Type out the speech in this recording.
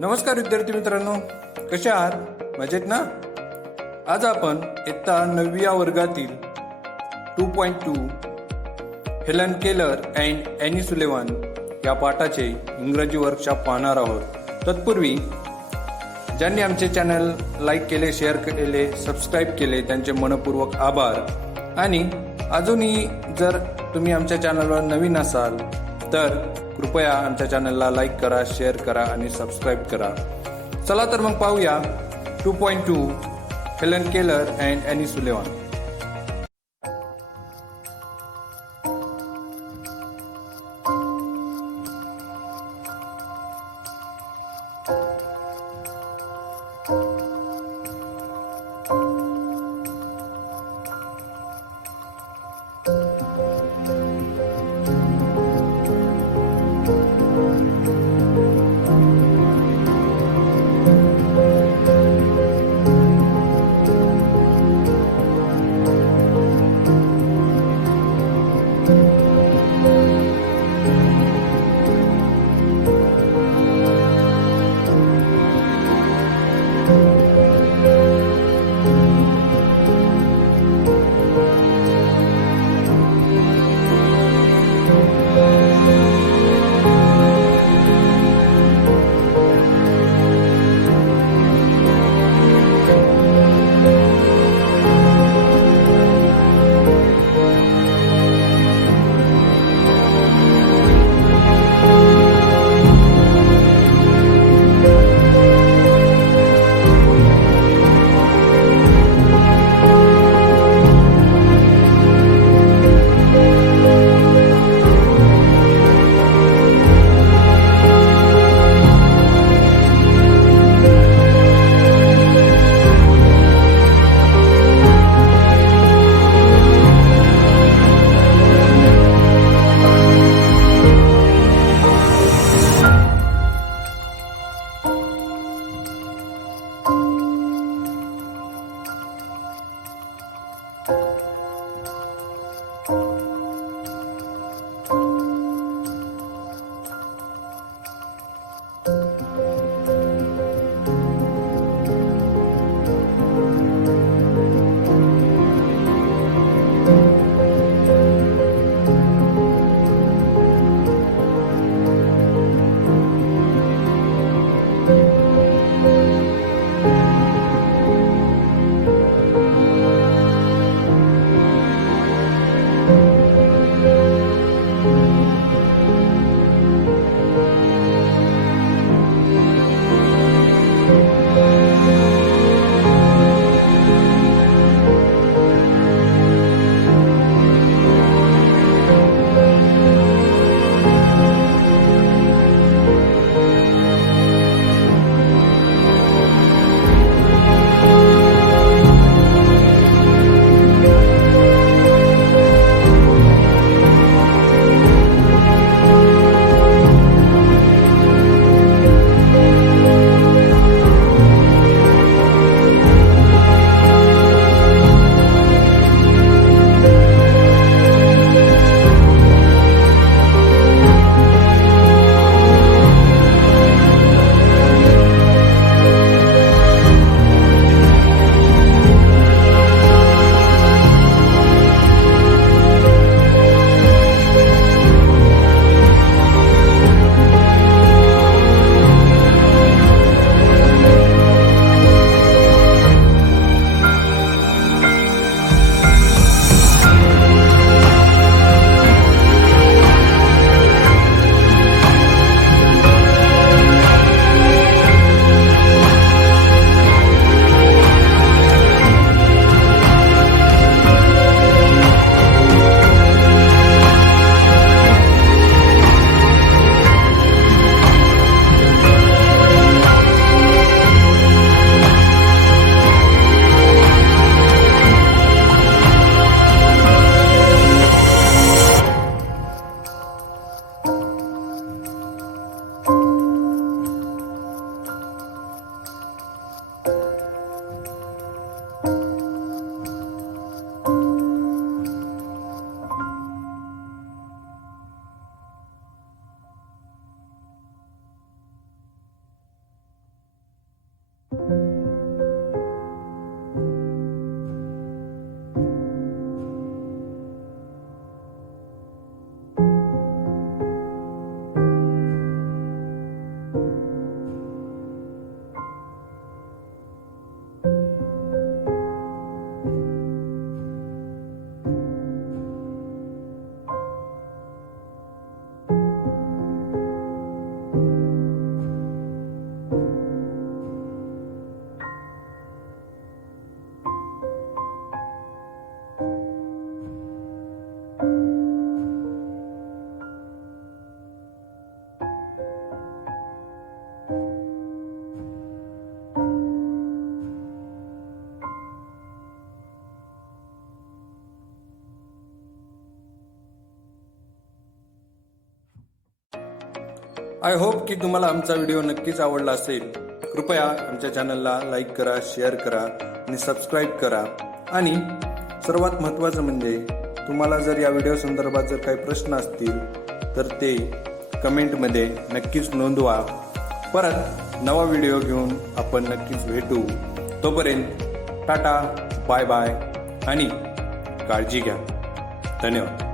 नमस्कार विद्यार्थी मित्रांनो, कसे आहात? मजेत ना? आज आपण इयत्ता 9वी वर्गातील 2.2 हेलन केलर अँड ॲनी सुलेव्हन या पाठाचे इंग्रजी वर्कशॉप पाहणार आहोत। तत्पूर्वी ज्यांनी आमचे चॅनल लाईक केले, शेअर केले, सबस्क्राईब केले त्यांचे मनपूर्वक आभार। आणि अजूनही जर तुम्ही आमच्या चॅनलवर नवीन असाल तर कृपया आमच्या चॅनलला लाईक करा, शेअर करा आणि सबस्क्राईब करा। चला तर मग पाहूया 2.2 Helen Keller and Annie Sullivan. I hope की तुम्हाला आमचा व्हिडिओ नक्कीच आवडला असेल. कृपया आमच्या चॅनलला लाईक करा, शेअर करा आणि सबस्क्राईब करा. आणि सर्वात महत्त्वाचं म्हणजे तुम्हाला जर या व्हिडिओ संदर्भात जर काही प्रश्न असतील तर ते कमेंटमध्ये नक्कीच नोंदवा. परत नवा व्हिडिओ घेऊन आपण नक्कीच भेटू. तोपर्यंत टाटा, बाय बाय आणि काळजी घ्या. धन्यवाद.